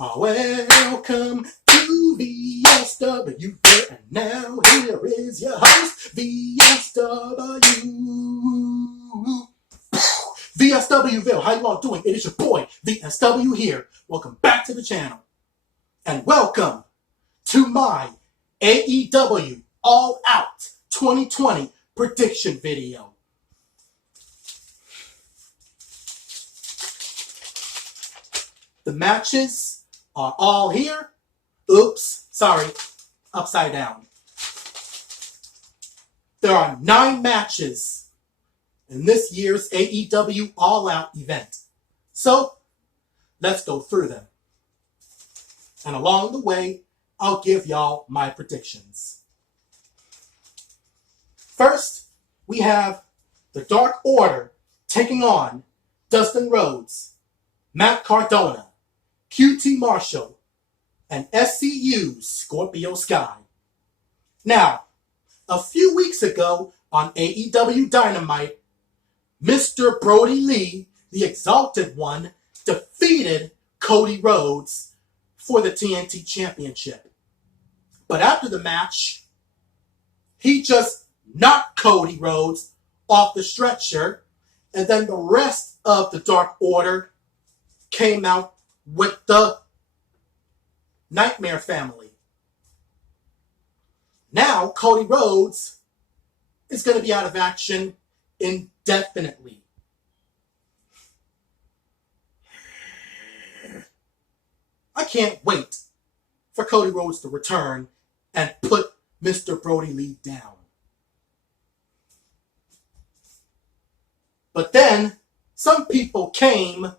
Welcome to VSW, and now here is your host, VSW. VSWville, how you all doing? It is your boy, VSW here. Welcome back to the channel, and welcome to my AEW All Out 2020 prediction video. The matches are all here. Oops, sorry, upside down. There are 9 matches in this year's AEW All Out event. So, let's go through them. And along the way, I'll give y'all my predictions. First, we have the Dark Order taking on Dustin Rhodes, Matt Cardona, QT Marshall, and SCU's Scorpio Sky. Now, a few weeks ago on AEW Dynamite, Mr. Brody Lee, the Exalted One, defeated Cody Rhodes for the TNT Championship. But after the match, he just knocked Cody Rhodes off the stretcher, and then the rest of the Dark Order came out with the Nightmare Family. Now, Cody Rhodes is going to be out of action indefinitely. I can't wait for Cody Rhodes to return and put Mr. Brody Lee down. But then, some people came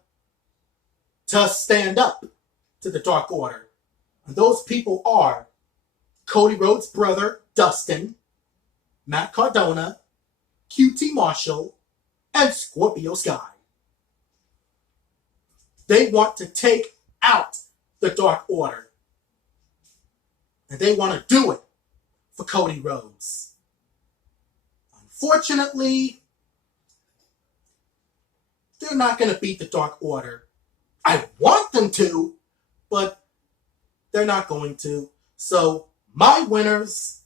to stand up to the Dark Order. And those people are Cody Rhodes' brother, Dustin, Matt Cardona, QT Marshall, and Scorpio Sky. They want to take out the Dark Order. And they want to do it for Cody Rhodes. Unfortunately, they're not going to beat the Dark Order. I want them to, but they're not going to. So, my winners,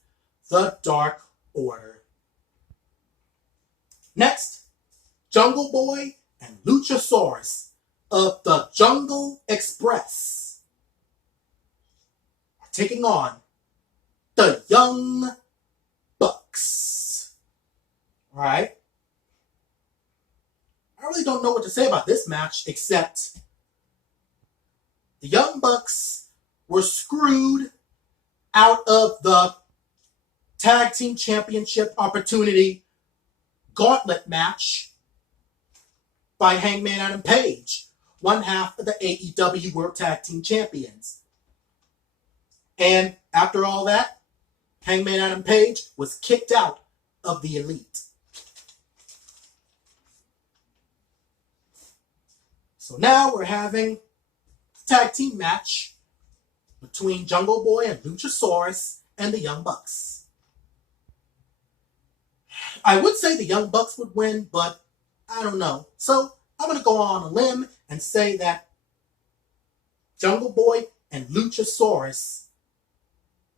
the Dark Order. Next, Jungle Boy and Luchasaurus of the Jungle Express are taking on the Young Bucks. Alright? I really don't know what to say about this match, except the Young Bucks were screwed out of the Tag Team Championship opportunity gauntlet match by Hangman Adam Page, one half of the AEW World Tag Team Champions. And after all that, Hangman Adam Page was kicked out of the Elite. So now we're having tag team match between Jungle Boy and Luchasaurus and the Young Bucks. I would say the Young Bucks would win, but I don't know. So I'm going to go on a limb and say that Jungle Boy and Luchasaurus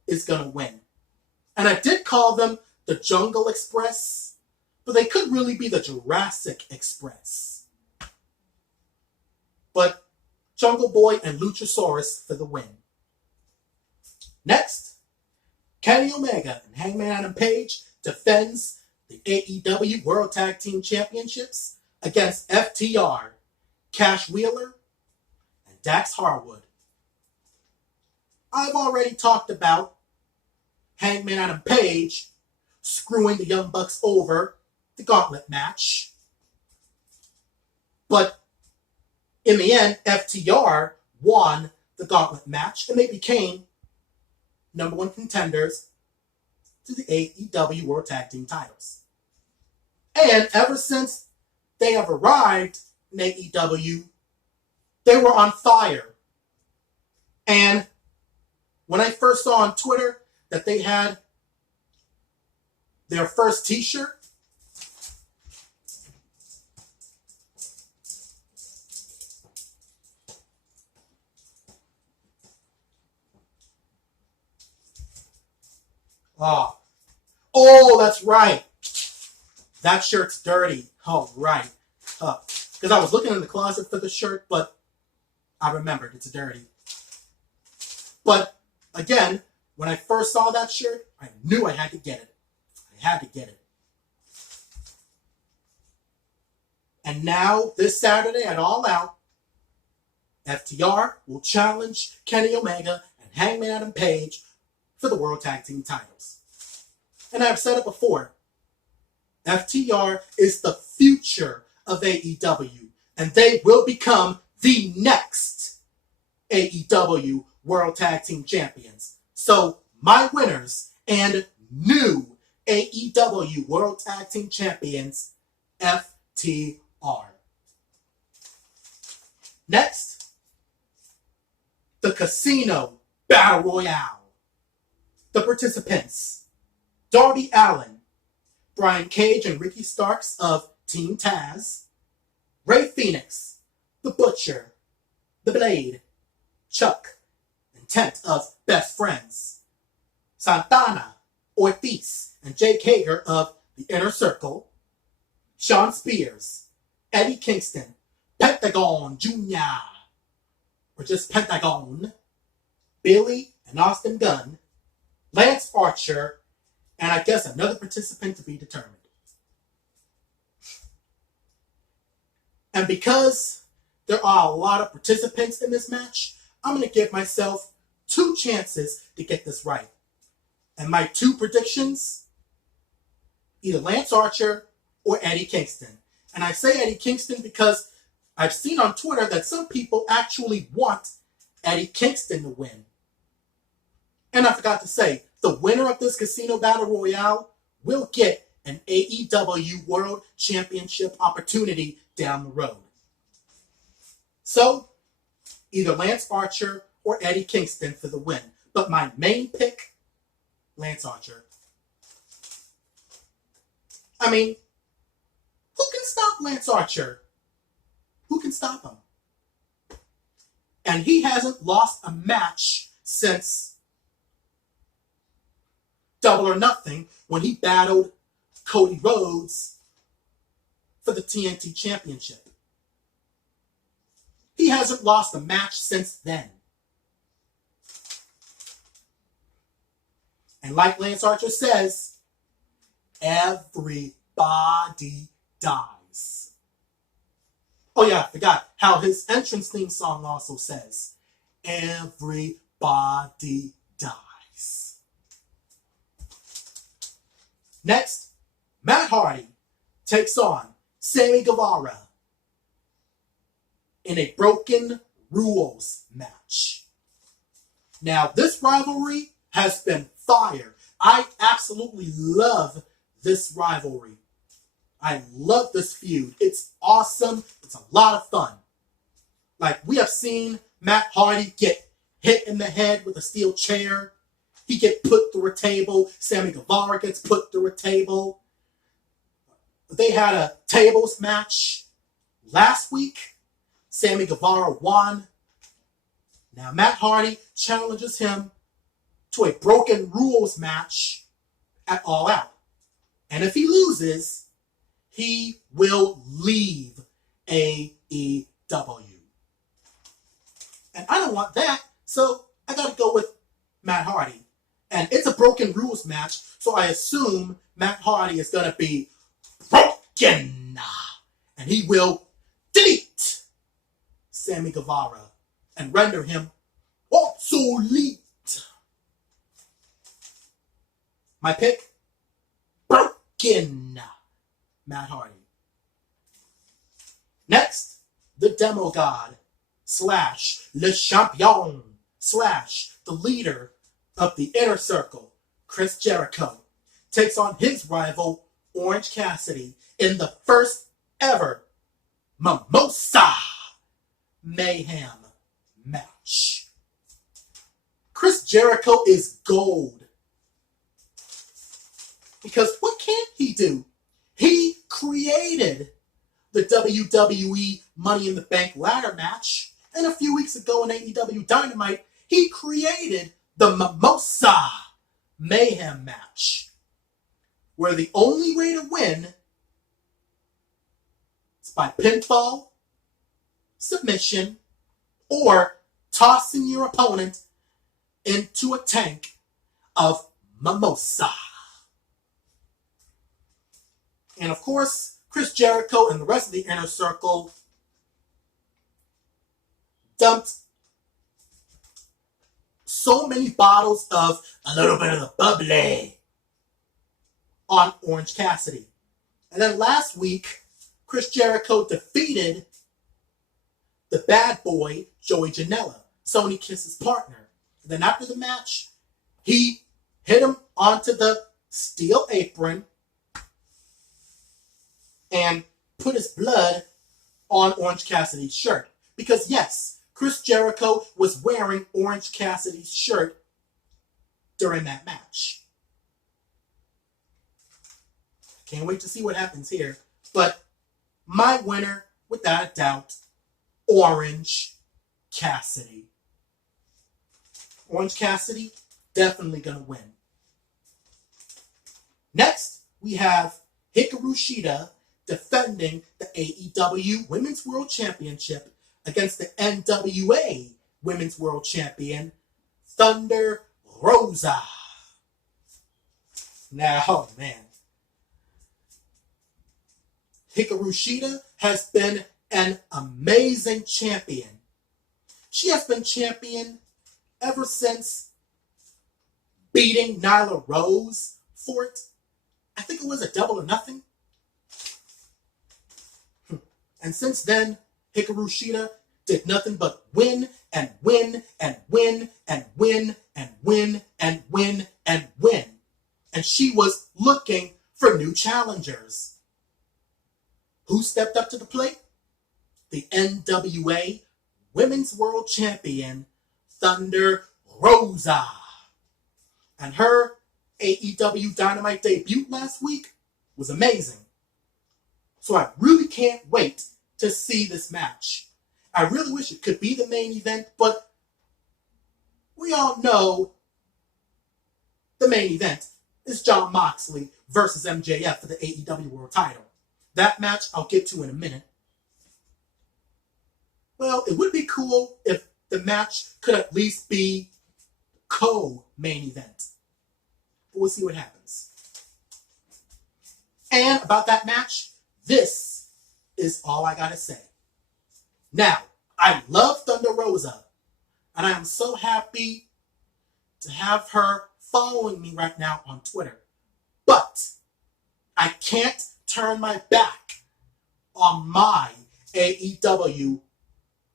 is going to win. And I did call them the Jungle Express, but they could really be the Jurassic Express. But Jungle Boy and Luchasaurus for the win. Next, Kenny Omega and Hangman Adam Page defends the AEW World Tag Team Championships against FTR, Cash Wheeler, and Dax Harwood. I've already talked about Hangman Adam Page screwing the Young Bucks over the gauntlet match. But in the end, FTR won the gauntlet match, and they became #1 contenders to the AEW World Tag Team titles. And ever since they have arrived in AEW, they were on fire. And when I first saw on Twitter that they had their first t-shirt, Oh, that's right. That shirt's dirty. Oh, right. Because I was looking in the closet for the shirt, but I remembered it's dirty. But again, when I first saw that shirt, I knew I had to get it. I had to get it. And now, this Saturday at All Out, FTR will challenge Kenny Omega and Hangman Adam Page for the World Tag Team titles. And I've said it before, FTR is the future of AEW, and they will become the next AEW World Tag Team Champions. So, my winners and new AEW World Tag Team Champions, FTR. Next, the Casino Battle Royale. The participants, Darby Allin, Brian Cage and Ricky Starks of Team Taz, Rey Fenix, The Butcher, The Blade, Chuck, and Tent of Best Friends, Santana, Ortiz, and Jake Hager of The Inner Circle, Shawn Spears, Eddie Kingston, Pentagon Jr., or just Pentagon, Billy and Austin Gunn, Lance Archer, and I guess another participant to be determined. And because there are a lot of participants in this match, I'm going to give myself 2 chances to get this right. And my 2 predictions, either Lance Archer or Eddie Kingston. And I say Eddie Kingston because I've seen on Twitter that some people actually want Eddie Kingston to win. And I forgot to say, the winner of this Casino Battle Royale will get an AEW World Championship opportunity down the road. So, either Lance Archer or Eddie Kingston for the win. But my main pick, Lance Archer. I mean, who can stop Lance Archer? Who can stop him? And he hasn't lost a match since Double or Nothing when he battled Cody Rhodes for the TNT Championship. He hasn't lost a match since then. And like Lance Archer says, everybody dies. Oh yeah, I forgot how his entrance theme song also says, everybody dies. Next, Matt Hardy takes on Sammy Guevara in a Broken Rules match. Now, this rivalry has been fire. I absolutely love this rivalry. I love this feud. It's awesome. It's a lot of fun. Like, we have seen Matt Hardy get hit in the head with a steel chair. He get put through a table. Sammy Guevara gets put through a table. They had a tables match last week. Sammy Guevara won. Now Matt Hardy challenges him to a Broken Rules match at All Out. And if he loses, he will leave AEW. And I don't want that, so I gotta go with Matt Hardy. And it's a Broken Rules match, so I assume Matt Hardy is gonna be broken. And he will delete Sammy Guevara and render him obsolete. My pick, broken Matt Hardy. Next, the Demo God / Le Champion / the leader of the Inner Circle, Chris Jericho, takes on his rival, Orange Cassidy, in the first ever Mimosa Mayhem match. Chris Jericho is gold. Because what can't he do? He created the WWE Money in the Bank ladder match. And a few weeks ago in AEW Dynamite, he created the Mimosa mayhem match where the only way to win is by pinfall, submission, or tossing your opponent into a tank of mimosa. And of course, Chris Jericho and the rest of the Inner Circle dumped so many bottles of a little bit of the bubbly on Orange Cassidy. And then last week, Chris Jericho defeated the bad boy, Joey Janela, Sonny Kiss's partner. And then after the match, he hit him onto the steel apron and put his blood on Orange Cassidy's shirt. Because yes, Chris Jericho was wearing Orange Cassidy's shirt during that match. Can't wait to see what happens here. But my winner, without a doubt, Orange Cassidy. Orange Cassidy, definitely going to win. Next, we have Hikaru Shida defending the AEW Women's World Championship against the NWA Women's World Champion, Thunder Rosa. Now, oh man. Hikaru Shida has been an amazing champion. She has been champion ever since beating Nyla Rose for it. I think it was a Double or Nothing. And since then, Hikaru Shida did nothing but win and win and win and win and win and win and win. And she was looking for new challengers. Who stepped up to the plate? The NWA Women's World Champion, Thunder Rosa. And her AEW Dynamite debut last week was amazing. So I really can't wait to see this match. I really wish it could be the main event, but we all know the main event is Jon Moxley versus MJF for the AEW World title. That match I'll get to in a minute. Well, it would be cool if the match could at least be co-main event. But we'll see what happens. And about that match, this is all I gotta say. Now, I love Thunder Rosa, and I am so happy to have her following me right now on Twitter. But I can't turn my back on my AEW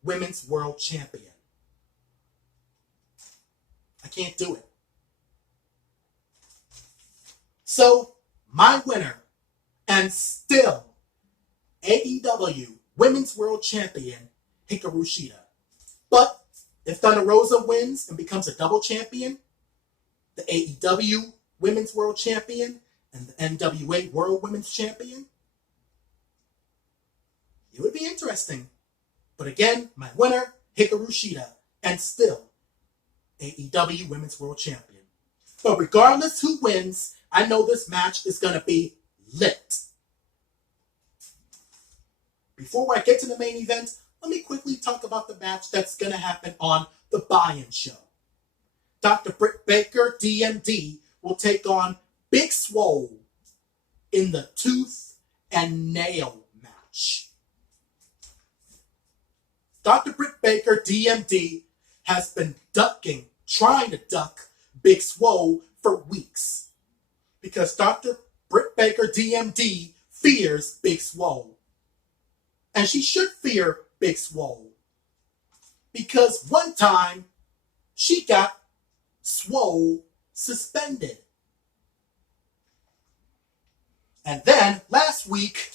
Women's World Champion. I can't do it. So, my winner, and still AEW Women's World Champion, Hikaru Shida. But if Thunder Rosa wins and becomes a double champion, the AEW Women's World Champion and the NWA World Women's Champion, it would be interesting. But again, my winner, Hikaru Shida, and still AEW Women's World Champion. But regardless who wins, I know this match is going to be lit. Before I get to the main event, let me quickly talk about the match that's going to happen on the buy-in show. Dr. Britt Baker, DMD, will take on Big Swole in the tooth and nail match. Dr. Britt Baker, DMD, has been trying to duck Big Swole for weeks. Because Dr. Britt Baker, DMD, fears Big Swole. And she should fear Big Swole. Because one time, she got Swole suspended. And then, last week,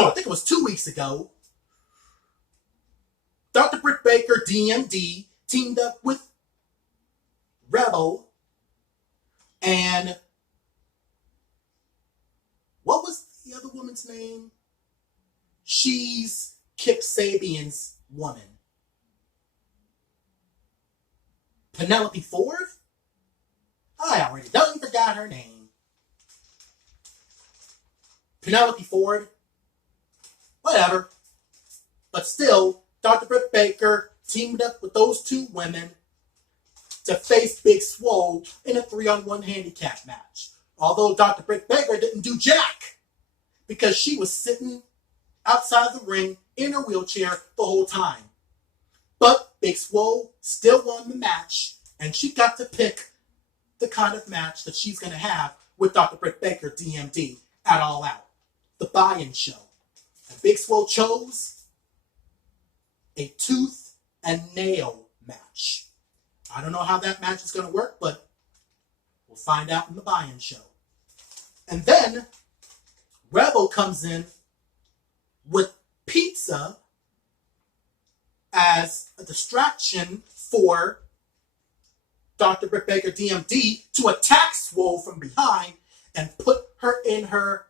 I think it was 2 weeks ago, Dr. Britt Baker, DMD, teamed up with Rebel, and what was the other woman's name? She's Kip Sabian's woman. Penelope Ford? I already done forgot her name. Penelope Ford? Whatever. But still, Dr. Britt Baker teamed up with those two women to face Big Swole in a 3-on-1 handicap match. Although Dr. Britt Baker didn't do jack because she was sitting outside the ring in her wheelchair the whole time. But Big Swole still won the match, and she got to pick the kind of match that she's going to have with Dr. Britt Baker, DMD, at All Out. The buy-in show. And Big Swole chose a tooth and nail match. I don't know how that match is going to work, but we'll find out in the buy-in show. And then Rebel comes in with pizza as a distraction for Dr. Britt Baker, DMD, to attack Swole from behind and put her in her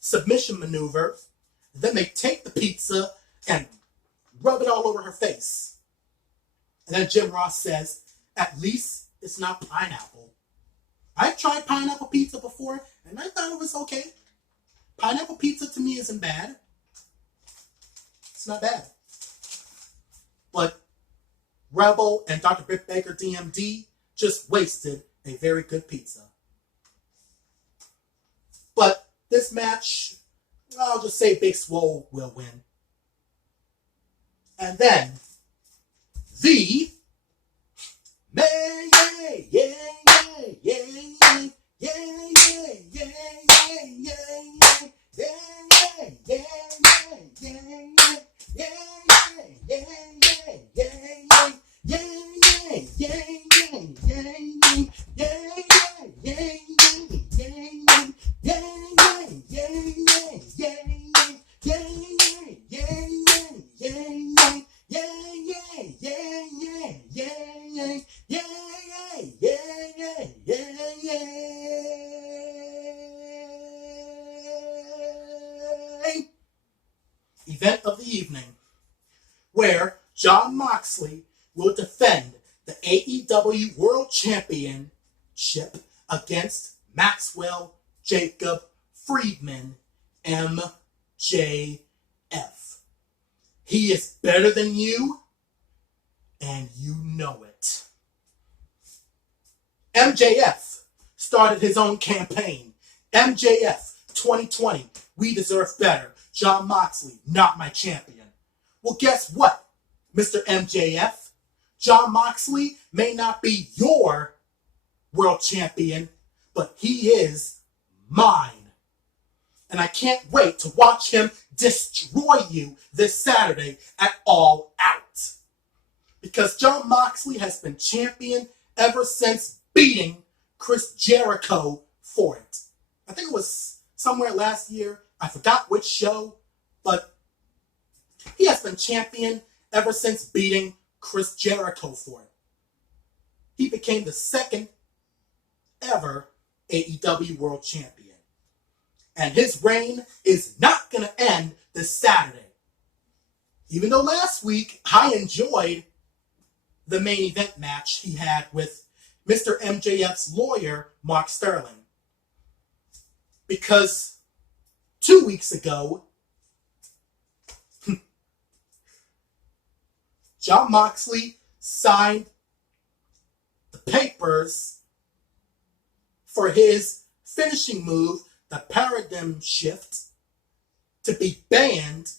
submission maneuver. Then they take the pizza and rub it all over her face. And then Jim Ross says, at least it's not pineapple. I've tried pineapple pizza before, and I thought it was okay. Pineapple pizza to me isn't bad. It's not bad. But Rebel and Dr. Britt Baker, DMD, just wasted a very good pizza. But this match, I'll just say Big Swole will win. And then, the event of the evening, where Jon Moxley will defend the AEW World Championship against Maxwell Jacob Friedman, MJF. He is better than you, and you know it. MJF started his own campaign. MJF 2020, we deserve better. Jon Moxley, not my champion. Well, guess what, Mr. MJF? Jon Moxley may not be your world champion, but he is mine. And I can't wait to watch him destroy you this Saturday at All Out. Because Jon Moxley has been champion ever since beating Chris Jericho for it. I think it was somewhere last year. I forgot which show, but he has been champion ever since beating Chris Jericho for it. He became the second ever AEW World Champion. And his reign is not going to end this Saturday. Even though last week I enjoyed the main event match he had with Mr. MJF's lawyer, Mark Sterling. Because 2 weeks ago, Jon Moxley signed the papers for his finishing move, the Paradigm Shift, to be banned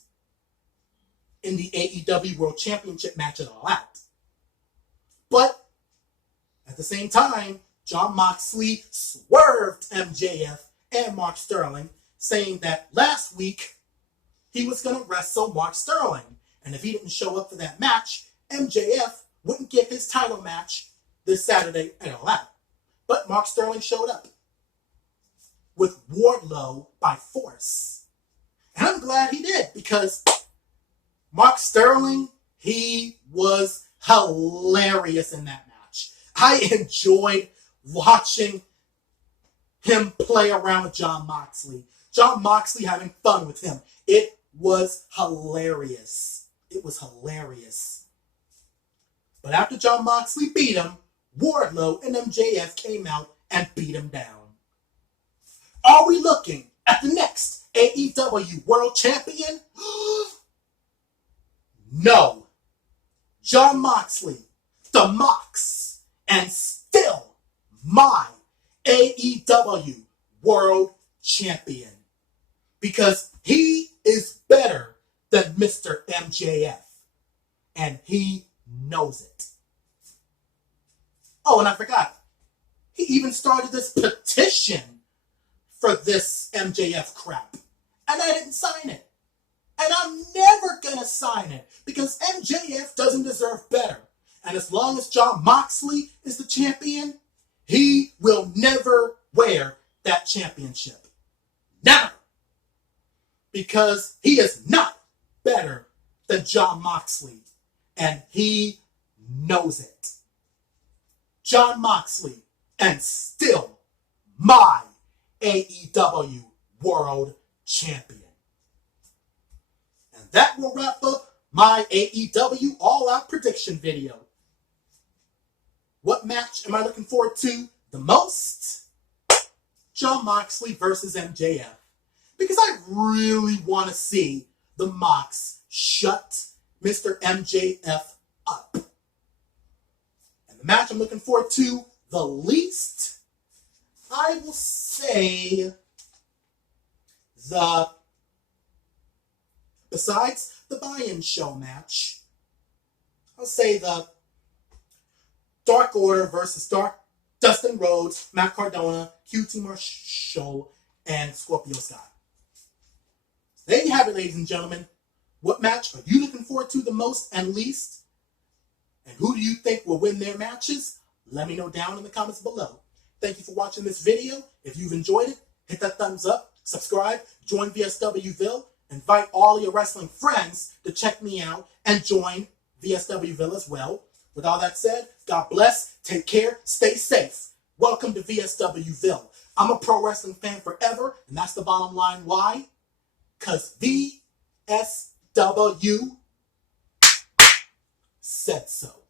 in the AEW World Championship match at All Out. But at the same time, Jon Moxley swerved MJF and Mark Sterling, saying that last week he was going to wrestle Mark Sterling. And if he didn't show up for that match, MJF wouldn't get his title match this Saturday at All Out. But Mark Sterling showed up with Wardlow by force. And I'm glad he did, because Mark Sterling, he was hilarious in that match. I enjoyed watching him play around with Jon Moxley. Jon Moxley having fun with him. It was hilarious. It was hilarious. But after Jon Moxley beat him, Wardlow and MJF came out and beat him down. Are we looking at the next AEW World Champion? No. Jon Moxley, the Mox, and still my AEW World Champion. Because he is better than Mr. MJF. And he knows it. Oh, and I forgot. He even started this petition for this MJF crap. And I didn't sign it. And I'm never going to sign it because MJF doesn't deserve better. And as long as Jon Moxley is the champion, he will never wear that championship. Never. Because he is not better than Jon Moxley. And he knows it. Jon Moxley, and still my AEW World Champion. And that will wrap up my AEW All Out prediction video. What match am I looking forward to the most? Jon Moxley versus MJF. Because I really want to see the Mox shut Mr. MJF up. And the match I'm looking forward to the least, I will say besides the buy-in show match, I'll say the Dark Order versus Dustin Rhodes, Matt Cardona, QT Marshall, and Scorpio Sky. There you have it, ladies and gentlemen. What match are you looking forward to the most and least? And who do you think will win their matches? Let me know down in the comments below. Thank you for watching this video. If you've enjoyed it, hit that thumbs up, subscribe, join VSWville, invite all your wrestling friends to check me out and join VSWville as well. With all that said, God bless, take care, stay safe. Welcome to VSWville. I'm a pro wrestling fan forever, and that's the bottom line. Why? Because VSW said so.